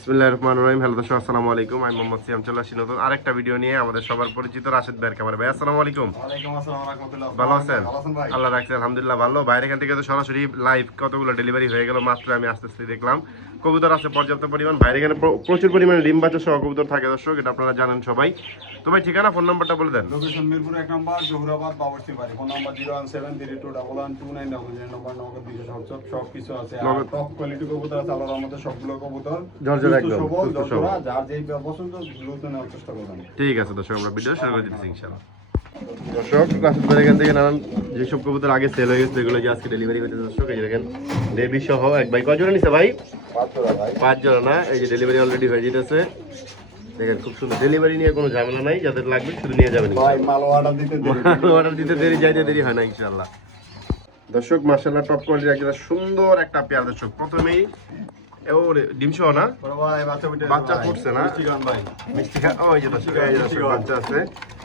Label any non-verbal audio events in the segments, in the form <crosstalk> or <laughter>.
বিসমিল্লাহ রহমান রহিম হ্যালো দর্শক আসসালামু আলাইকুম। আমি মোহাম্মদ সিয়াম চলে নতুন আরেকটা ভিডিও নিয়ে। আমাদের সবার পরিচিত রাশেদ ভাইয়ের খাবার ভাই আসসালামু আলাইকুম। ভালো আছেন? আল্লাহ রাখছে আলহামদুলিল্লাহ ভালো। বাইরে এখান থেকে তো সরাসরি লাইভ কতগুলো ডেলিভারি হয়ে গেল মাত্র আমি আস্তে আস্তে দেখলাম। কবুতর আছে পর্যাপ্ত পরিমাণ। বাইরে এখানে প্রচুর পরিমাণে ডিম বাচ্চা সহ কবুতর থাকে দর্শক এটা আপনারা জানেন সবাই। তো ভাই ঠিকানা ফোন নাম্বারটা বলে দেন। লোকেশন মিরপুর এক নম্বর জহুরাবাদ বাবরসি বাড়ি। Phone number zero one seven three two double one two nine double zero number Nagad দুইশো সব সব কিছু আছে টপ কোয়ালিটি কবুতর আছে আল্লাহর রহমতে সবগুলো কবুতর। সুস্থ একদম। যার যেই পছন্দ দ্রুত নেওয়ার চেষ্টা করবেন। ঠিক আছে দর্শক আমরা ভিডিও শুরু করে দিচ্ছি ইনশাআল্লাহ। দর্শক রাশেদ ভাইয়ের এখান থেকে নানান যেসব কবুতর আগে সেল হয়ে গেছে এগুলো যে আজকে ডেলিভারি হয়েছে দর্শক এই দেখেন বেবি সহ এক ভাই। কজনে নিছে ভাই? পাঁচ জন না? এই যে ডেলিভারি অলরেডি হয়ে যেতেছে। দেখেন খুব সুন্দর ডেলিভারি নিয়ে কোনো ঝামেলা নাই। যাদের লাগবে শুধু নিয়ে যাবেন ভাই মাল অর্ডার দিতে দেরি। অর্ডার দিতে দেরি যাইতে দেরি হয় না ইনশাল্লাহ দর্শক মার্শাল্লাহ টপ কোয়ালিটির একটা সুন্দর একটা পেয়ার দর্শক প্রথমেই ও ডিম সহ না? বাচ্চা ফুটে ফুটছে না? মিষ্টি গান ভাই। মিষ্টি খা ও এই যে দর্শক এই যে দর্শক বাচ্চা আছে।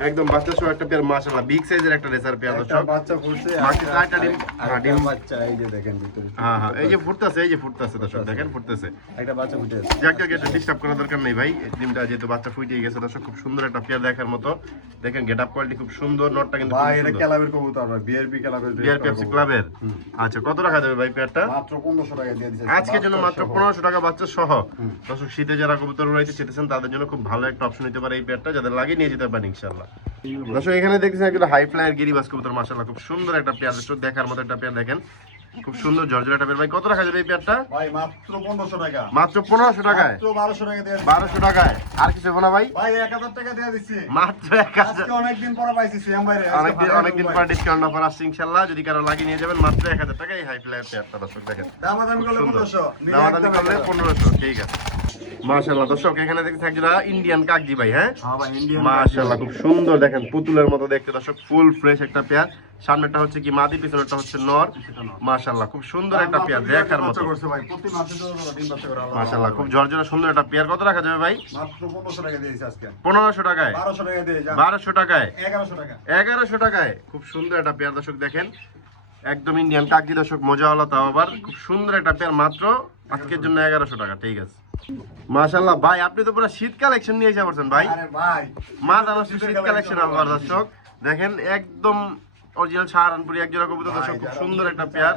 একদম বাচ্চা সহ একটা পেয়ার মার্শাল্লাহ বিগ সাইজের একটা রেসার পেয়ার দর্শক। বাচ্চা ফুটছে বাকি চারটা ডিম- হ্যাঁ, ডিম- বাচ্চা এই যে দেখেন ভিতরে। হ্যাঁ হ্যাঁ এই যে ফুটতেছে এই যে ফুটতেছে দর্শক দেখেন ফুটতেছে। একটা বাচ্চা ফুটে আছে। যাকে এটা ডিস্টার্ব করার দরকার নেই ভাই। ডিমটা যেহেতু বাচ্চা ফুটিয়ে গেছে দর্শক খুব সুন্দর একটা পেয়ার দেখার মতো। দেখেন গেট আপ কোয়ালিটি খুব সুন্দর নটটা কিন্তু ভাই এটা ক্লাবের কবুতর ভাই বিআরপি ক্লাবের আচ্ছা কত টাকা দেবে ভাই পেয়ারটা? মাত্র 1500 টাকা দিয়ে আজকের জন্য মাত্র পনেরোশো টাকা বাচ্চা সহ। দর্শক শীতে যারা কবুতর উড়াইতে চেতেছেন তাদের জন্য খুব ভালো একটা অপশন হতে পারে এই পেয়ারটা যাদের লাগে নিয়ে যেতে পারেন ইনশাল্লাহ দর্শক এখানে একটা হাই ফ্লায়ার গিরিবাস কবুতর মাসাল্লাহ খুব সুন্দর একটা পেয়ার দেখার মতো একটা পেয়ার দেখেন। খুব সুন্দর জর্জরা টাইপের ভাই। কত টাকা যাবে এই পেয়ারটা? ভাই মাত্র 1500 টাকা। মাত্র 1500 টাকায়? মাত্র 1200 টাকা দিয়ে দিছি। বারোশো টাকায়? আর কিছু হবে না ভাই ভাই 1000 টাকা দিয়ে দিছি মাত্র এক হাজার। আজকে অনেক অনেকদিন পরে পাইছি সিএম ভাই দিন অনেকদিন অনেকদিন পর ডিসকাউন্ট অফার আসছে ইনশাল্লাহ। যদি কারও লাগিয়ে নিয়ে যাবেন মাত্র এক হাজার টাকা এই হাই ফ্লায়ার পেয়ারটা দর্শক দেখেন। দামাদামি করলে সুন্দর। 1500 দাম দামাদামি করলে একদম। পনেরোশো ঠিক আছে। মাশাল্লাহ দর্শক এখানে দেখতে থাকছে ইন্ডিয়ান কাকজি ভাই হ্যাঁ? ভাই ইন্ডিয়ান মাশাল্লাহ খুব সুন্দর দেখেন পুতুলের মতো দেখতে দর্শক ফুল ফ্রেশ একটা পেয়ার। সামনেটা হচ্ছে কি মাদি পিছনেরটা হচ্ছে নর। মাশাল্লাহ খুব সুন্দর একটা পেয়ার দেখার মতো। করছে ভাই প্রতি মাসে তো ডিম বাচ্চা করে আল্লাহ মাশাল্লাহ খুব জর্জরা সুন্দর একটা পেয়ার। কত রাখা যাবে ভাই? মাত্র 1500 টাকা দিয়েছি আজকে। পনেরোশো টাকায়? 1200 টাকা দিয়ে যা। বারোশো টাকায়? এগারোশো টাকায়? খুব সুন্দর একটা পেয়ার দর্শক দেখেন। একদম ইন্ডিয়ান কাকি দর্শক মজাওয়ালা তাও আবার। খুব সুন্দর একটা পেয়ার মাত্র আজকের জন্য এগারোশো টাকা ঠিক আছে। মাশাল্লাহ ভাই আপনি তো পুরো শীত কালেকশন নিয়ে এসে পড়ছেন ভাই। আরে ভাই মা জানো শীত কালেকশন আমার দর্শক। দেখেন একদম অরিজিনাল সাহারানপুরি একজোড়া কবুতর দর্শক খুব সুন্দর একটা পেয়ার।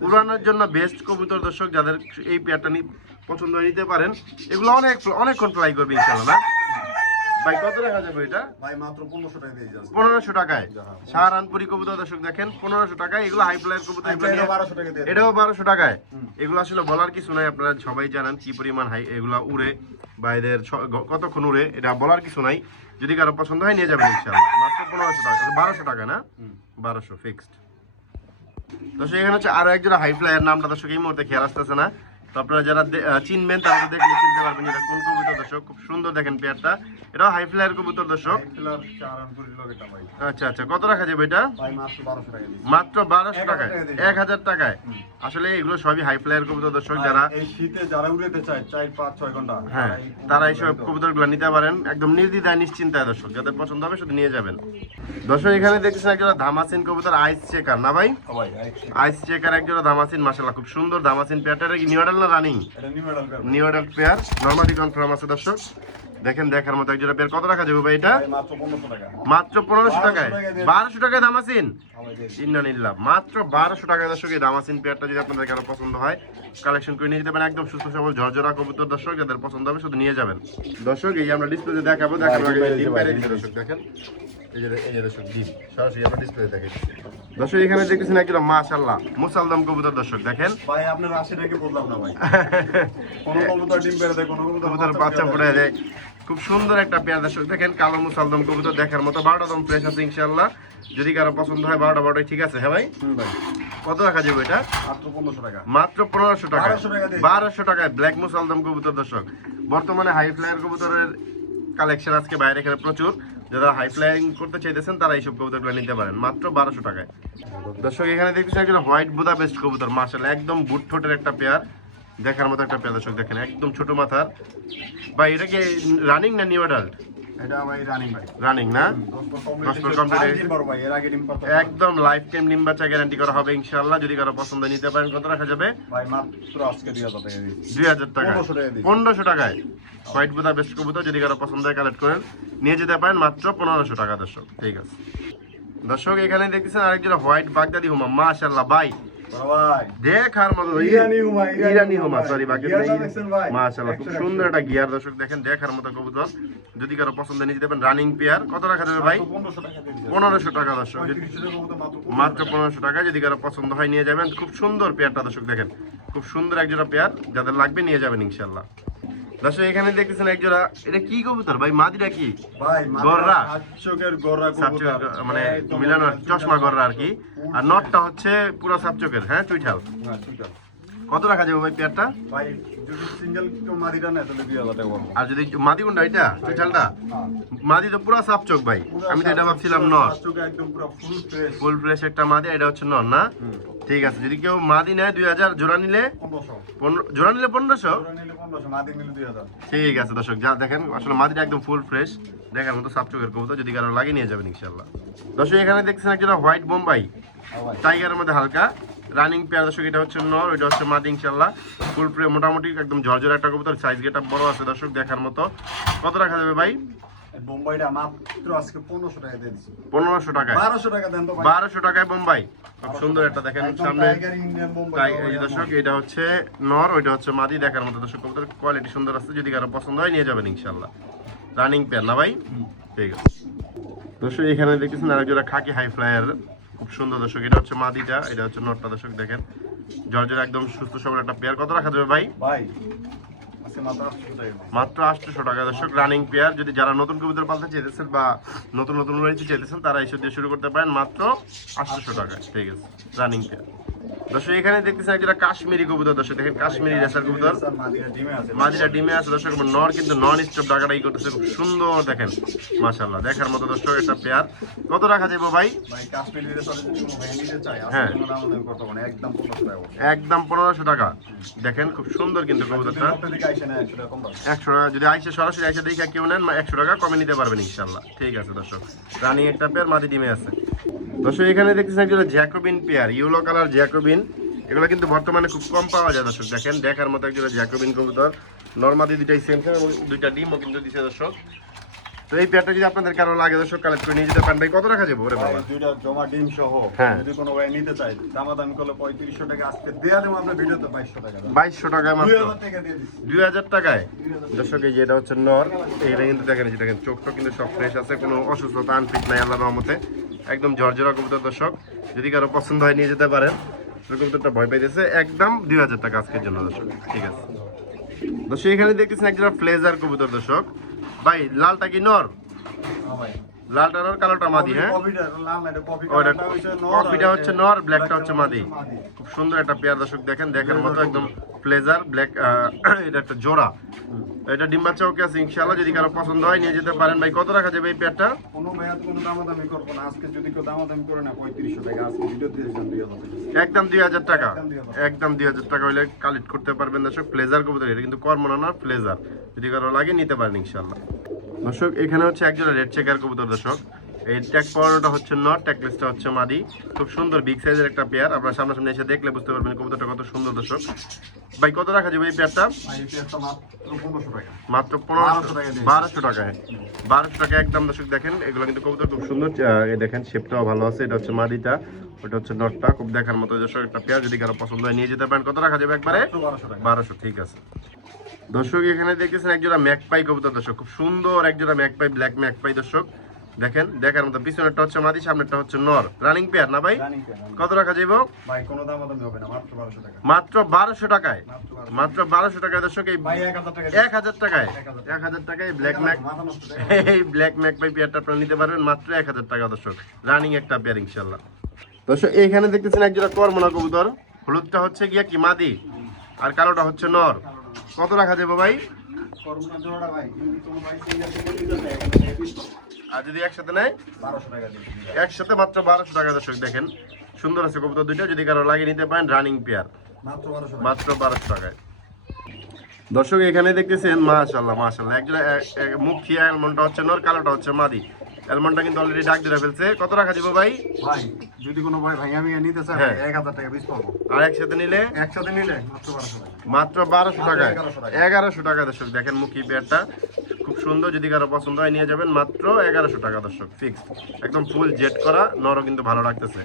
উড়ানোর জন্য বেস্ট কবুতর দর্শক যাদের এই পেয়ারটা নি- পছন্দ হয়ে নিতে পারেন। এগুলো অনেক অনেকক্ষণ ফ্লাই করবে ইনশাল্লাহ না? ভাই কত টাকা যাবে এটা? ভাই মাত্র 1500 টাকা দিয়ে যাচ্ছে। পনেরোশো টাকায়? সাহারানপুরি কবুতর দর্শক দেখেন পনেরোশো টাকায়। এগুলো হাই কবুতর এগুলো 1200 টাকা দিয়ে এটাও বারোশো টাকায়। এগুলো আসলে বলার কিছু নাই আপনারা সবাই জানেন কি পরিমাণ হাই এগুলো উড়ে বা এদের কতক্ষণ উড়ে এটা বলার কিছু নাই। যদি কারও পছন্দ হয় নিয়ে যাবেন ইনশাল্লাহ মাত্র পনেরোশো টাকা বারোশো টাকা না? বারোশো ফিক্সড দর্শক এখানে হচ্ছে আরও একজন হাই ফ্লাইয়ের নামটা দর্শক এই মুহূর্তে খেয়াল আসতেছে না। তো আপনারা যারা চিনবেন তারা দেখলে চিনতে পারবেন এটা কোন কবুতর দর্শক। খুব সুন্দর দেখেন পেয়ারটা। এটা হাই ফ্লাইয়ের কবুতর দর্শক। চার আচ্ছা আচ্ছা। কত রাখা যাবে এটা? মাত্র 1200 টাকা দিয়ে মাত্র বারোশো টাকায়। এক হাজার টাকায়? আসলে এগুলো সবই হাই ফ্লাইয়ের কবুতর দর্শক যারা শীতে যারা উড়াতে চায় 4 5 6 ঘণ্টা। হ্যাঁ তারা এইসব কবুতরগুলো নিতে পারেন। একদম নির্দ্বিধায় নিশ্চিন্তায় দর্শক। যাদের পছন্দ হবে শুধু নিয়ে যাবেন। দর্শক এখানে দেখতেছেন একটা ধামাসিন কবুতর আইস চেকার না ভাই? আইস চেকার একজোড়া ধামাসিন মাসাল্লাহ খুব সুন্দর ধামাসিন পেয়ারটা। কি নিউ অ্যাডাল না running new pair normally confirm আছে দর্শক। দেখেন দেখার মতো একজোড়া পেয়ার কত টাকা যাবে ভাই এটা? মাত্র 1500 টাকা। মাত্র পনেরোশো টাকায়? বারোশো টাকায় হ্যাঁ ভাই দিয়ে মাত্র বারোশো টাকা দর্শক এই দামাসিন পেয়ারটা যদি আপনাদের কারও পছন্দ হয়। কালেকশন করে নিয়ে যেতে পারেন। একদম সুস্থ সবল ঝরঝরা কবুতর দর্শক। যাদের পছন্দ হবে শুধু নিয়ে যাবেন। দর্শক এই আমরা ডিসপ্লেতে দেখাবো। দেখাবো দর্শক দেখেন। এই যে এই যে দর্শক ডিম সরাসরি আমরা ডিসপ্লেতে দেখে দর্শক এখানে দেখতেছেন একদম মাশাল্লাহ মুসালদম কবুতর দর্শক দেখেন। ভাই আপনার বললাম না ভাই। <laughs> কোন কবুতর ডিম পেড়ে দেয় কোন কবুতর বাচ্চা ফুটে দেয়। খুব সুন্দর একটা পেয়ার দর্শক দেখেন কালো মুসালদম কবুতর দেখার মতো। বারোটা দম ফ্রেশ আছে ইনশাল্লাহ যদি কারও পছন্দ হয় বারোটা বারোটাই ঠিক আছে হ্যাঁ ভাই? কত রাখা যাবে এটা? মাত্র 1500 টাকা। মাত্র পনেরোশো টাকা। 1200 টাকা দিয়ে। বারোশো টাকায় ব্ল্যাক মুসালদম কবুতর দর্শক। বর্তমানে হাই ফ্লায়ার কবুতরের কালেকশন আজকে বাইরে এখানে প্রচুর। যারা হাই ফ্লাইং করতে চাইতেছেন, তারা এইসব কবুতরগুলো নিতে পারেন। মাত্র বারোশো টাকায়। দর্শক, এখানে দেখতেছি একজন হোয়াইট বুদা বেস্ট কবুতর মার্শাল একদম বুট ঠোঁটের একটা পেয়ার। দেখার মতো একটা পেয়ার, দর্শক, দেখেন, একদম ছোট মাথার। বা এটা কি রানিং না নিউ অ্যাডাল্ট এটা ভাই রানিং ভাই রানিং না? দশ পর কমপ্লিট complete দিন বড় ভাই এর আগে ডিম পাতা। একদম লাইফ টাইম ডিম বাচ্চা গ্যারান্টি করা হবে ইনশাআল্লাহ যদি কারও পছন্দ নিতে পারেন। কত রাখা যাবে? ভাই মাত্র আজকে টাকা 1500 পনেরোশো টাকায়। হোয়াইট বুদা বেস্ট কবুতর যদি কারও পছন্দ হয় কালেক্ট করেন। নিয়ে যেতে পারেন মাত্র পনেরোশো টাকা দর্শক। ঠিক আছে। দর্শক এখানে দেখতেছেন আরেকজন হোয়াইট বাগদাদি হুমা মাশাল্লাহ ভাই। দেখার মতো ইরানি হুমা। সরি বাকি খুব সুন্দর একটা গিয়ার দর্শক দেখেন দেখার মতো কবুতর। যদি কারও পছন্দ নিয়ে রানিং পেয়ার কত রাখা যাবে ভাই? পনেরোশো টাকা দর্শক। মাত্র পনেরোশো টাকা যদি কারও পছন্দ হয় নিয়ে যাবেন। খুব সুন্দর পেয়ারটা দর্শক দেখেন। খুব সুন্দর একজোড়া পেয়ার যাদের লাগবে নিয়ে যাবেন ইনশাল্লাহ দর্শক এখানে দেখতেছেন একজোড়া এটা কি কবুতর ভাই? মাদিটা কি? ভাই গররা? সাত চোখের গররা কবুতর। মানে মিলানো আর চশমা গররা আর কি। আর নটটা হচ্ছে পুরো সাবচকের হ্যাঁ চুইঠাল? হ্যাঁ, কত রাখা যাবে ভাই পেয়ারটা? ভাই যদি সিঙ্গেল কেউ মারিটা নেয় তাহলে দুই হাজার টাকা আর যদি মাদি কোনটা এটা চুইঠালটা? হ্যাঁ। মাদি তো পুরো সাবচক ভাই। আমি তো এটা ভাবছিলাম নর। একদম পুরো ফুল ফ্রেশ ফুল ফ্রেশ একটা মাদি এটা হচ্ছে নর না? ঠিক আছে যদি কেউ মাদি নেয় দুই হাজার জোড়া নিলে জোড়া নিলে পনেরোশো? ঠিক আছে দর্শক যা দেখেন আসলে মাদিটা একদম ফুল ফ্রেশ দেখার মতো সাপচকের কবুতর যদি কারও লাগিয়ে নিয়ে যাবেন ইনশাল্লাহ দর্শক এখানে দেখছেন একটা হোয়াইট বোম্বাই। টাইগারের মধ্যে হালকা। রানিং পেয়ার দর্শক এটা হচ্ছে নর এটা হচ্ছে মাদি ইনশাল্লাহ ফুল ফ্রে মোটামুটি একদম ঝরঝরে একটা কবুতর সাইজ গেটা বড় আছে দর্শক দেখার মতো। কত রাখা যাবে ভাই? বোম্বাইটা মাত্র আজকে পনেরোশো টাকা দিয়ে দিচ্ছি পনেরোশো টাকায়? বারোশো টাকা দেন তো বারোশো টাকায় বোম্বাই। খুব সুন্দর একটা দেখেন সামনে এই দর্শক এটা হচ্ছে নর ওইটা হচ্ছে মাদি দেখার মতো দর্শক কবুতর কোয়ালিটি সুন্দর আছে যদি কারও পছন্দ হয় নিয়ে যাবেন ইনশাল্লাহ রানিং পেয়ার না ভাই? ঠিক আছে। দর্শক এখানে দেখতেছেন আরেক জোড়া খাকি হাই ফ্লায়ার খুব সুন্দর দর্শক এটা হচ্ছে মাদিটা এটা হচ্ছে নটটা দর্শক দেখেন। জর্জের একদম সুস্থ সবল একটা পেয়ার কত রাখা যাবে ভাই? ভাই মাত্র আটশো টাকা। দর্শক রানিং পেয়ার যদি যারা নতুন কবুতর পালতে চেয়েছেন বা নতুন নতুন রয়েছে চেয়েছেন তারা এইসব দিয়ে শুরু করতে পারেন মাত্র আটশো টাকা। ঠিক আছে রানিং পেয়ার দর্শক এখানে দেখতেছেন একটা কাশ্মীরি কবুতর। দর্শক দেখেন কাশ্মীরি রেসার কবুতর। মাদিরা ডিমে আছে মাঝিরা ডিমে আছে দর্শক নর কিন্তু নন স্টপ ডাকাটাই করতেছে খুব সুন্দর দেখেন মাশাল্লাহ দেখার মতো দর্শক একটা পেয়ার। কত রাখা যাবে ভাই? হ্যাঁ। পারে একদম পনেরোশো টাকা দেখেন খুব সুন্দর কিন্তু কবুতরটা। একশো টাকা যদি আইসে সরাসরি আইসে দেখে কেউ নেন একশো টাকা কমে নিতে পারবেন ইনশাল্লাহ ঠিক আছে দর্শক। রানিং একটা পেয়ার মাদি ডিমে আছে। দর্শক এখানে দেখতেছেন একজন Jacobin pair yellow colour Jacobin. এগুলো কিন্তু বর্তমানে খুব কম পাওয়া যায় দর্শক। দেখেন দেখার মতো একজন জ্যাকোবিন কবুতর। নর্মাদি দুইটাই সেম সেম এবং দুইটা ডিমও কিন্তু দিছে দর্শক। তো এই পেয়ারটা যদি আপনাদের কারও লাগে দর্শক কালেক্ট করে নিয়ে যেতে পারেন। ভাই কত রাখা যাবে ওরে বাবা? দুইটা জমা ডিম সহ। হ্যাঁ। যদি কোনো ভাই নিতে চায় দামাদামি করলে পঁয়ত্রিশশো টাকা আজকে দেয়া দেবো আপনার ভিডিওতে বাইশশো টাকা দাম। বাইশশো টাকায় দুই মাত্র হাজার টাকা দিয়ে দুই হাজার টাকায়? দর্শক এই যে এটা হচ্ছে নর। এইটা কিন্তু দেখেন এই দেখেন চোখটা কিন্তু সব ফ্রেশ আছে কোনো অসুস্থতা আনফিট নাই আল্লাহ রহমতে। একদম ঝরঝরা কবুতর দর্শক। যদি কারও পছন্দ হয় নিয়ে যেতে পারেন। কবুতরটা ভয় পাইতেছে। একদম দুই হাজার টাকা আজকের জন্য, দর্শক। ঠিক আছে। দর্শক, এখানে দেখতেছেন একজন ফ্লেজার কবুতর, দর্শক। ভাই, লালটা কি নর? হ্যাঁ ভাই। লালটা নর কালোটা মাদি হ্যাঁ? কপি হচ্ছে নর, আর ব্ল্যাকটা হচ্ছে মাদি। খুব সুন্দর একটা পেয়ার দর্শক দেখেন দেখার মতো একদম ফ্লেজার ব্ল্যাক <clears throat> এটা একটা জোড়া। এটা ডিম বাচ্চা ওকে আছে? ইনশাআল্লাহ যদি কারও পছন্দ হয় নিয়ে যেতে পারেন। ভাই কত রাখা যাবে এই পেয়ারটা? কোনো মেয়াদ কোনো দামাদামি করব না। আজকে যদি কেউ দামাদামি করে না পঁয়ত্রিশশো টাকা। আজকে ভিডিও দিয়ে একদম দুই হাজার টাকা। একদম 2000 দুই হাজার টাকা হলে কালেক্ট করতে পারবেন দর্শক। ফ্লেজার কবুতর এটা কিন্তু কর্মনা না ফ্লেজার যদি কারও লাগে নিতে পারেন ইনশাআল্লাহ। দর্শক এখানে হচ্ছে একজন রেড চেকার কবুতর দর্শক। এই ট্যাগ পাওয়ারটা হচ্ছে নট ট্যাকলেসটা হচ্ছে মাদি। খুব সুন্দর বিগ সাইজের একটা পেয়ার আপনারা সামনাসামনি এসে দেখলে বুঝতে পারবেন কবুতরটা কত সুন্দর দর্শক। ভাই কত রাখা যাবে এই পেয়ারটা মাত্র পনেরোশো টাকা। মাত্র পনেরোশো 1200 টাকা দিয়ে। বারোশো টাকায়। বারোশো টাকা একদম দর্শক দেখেন এগুলো কিন্তু কবুতর খুব সুন্দর। এই দেখেন শেপটাও ভালো আছে। এটা হচ্ছে মাদিটা ওটা হচ্ছে নটটা খুব দেখার মতো দর্শক একটা পেয়ার যদি কারও পছন্দ হয় নিয়ে যেতে পারেন। কত রাখা যাবে একবারে? বারোশো ঠিক আছে। দর্শক এখানে দেখতেছেন একজোড়া ম্যাকপাই কবুতর দর্শক। খুব সুন্দর একজোড়া ম্যাকপাই ব্ল্যাক ম্যাকপাই দর্শক। দেখেন দেখার মতো পিছনেরটা হচ্ছে মাদি সামনেরটা হচ্ছে নর। রানিং পেয়ার না ভাই? কত রাখা যাবে ভাই কোনো দামাদামি হবে না মাত্র বারোশো টাকা। মাত্র বারোশো টাকায়? মাত্র বারোশো মাত্র বারোশো টাকায় দর্শক এই ভাই এক হাজার টাকা এক হাজার টাকায়? এক হাজার টাকায় ব্ল্যাক ম্যাক এই ব্ল্যাক ম্যাক পাই পেয়ারটা আপনারা নিতে পারবেন মাত্র এক হাজার টাকা দর্শক। রানিং একটা পেয়ার ইনশাল্লাহ দর্শক এইখানে দেখতেছেন একজোড়া কর্মনা কবুতর। হলুদটা হচ্ছে গিয়া কি মাদি? আর কালোটা হচ্ছে নর। কত রাখা যাবে ভাই? ভাই ভাই। আর যদি একসাথে নেয়? বারোশো টাকা একসাথে মাত্র বারোশো টাকা দর্শক দেখেন। সুন্দর আছে কবুতর দুইটা যদি কারও লাগিয়ে নিতে পারেন রানিং পেয়ার মাত্র বারোশো টাকায়। দর্শক এখানে দেখতেছেন মাশাল্লাহ মাশাল্লাহ একজন এক- এক- মুখী অ্যালমন্ডটা হচ্ছে নর কালোটা হচ্ছে মাদি। অ্যালমন্ডটা কিন্তু অলরেডি ডাক দিয়ে ফেলছে। কত টাকা দিব ভাই? ভাই যদি কোনো ভাই ভাইয়া মিয়া নিতে চায় হ্যাঁ। এক হাজার টাকা পিস পাবো। আর একসাথে নিলে? একসাথে নিলে মাত্র বারোশো টাকা। মাত্র বারোশো টাকায়। 1100 টাকা। এগারোশো টাকা দর্শক, দেখেন মুখি পেয়ারটা। খুব সুন্দর, যদি কারও পছন্দ হয় নিয়ে যাবেন। মাত্র এগারোশো টাকা দর্শক ফিক্সড একদম ফুল জেট করা, নরও কিন্তু ভালো লাগতেছে।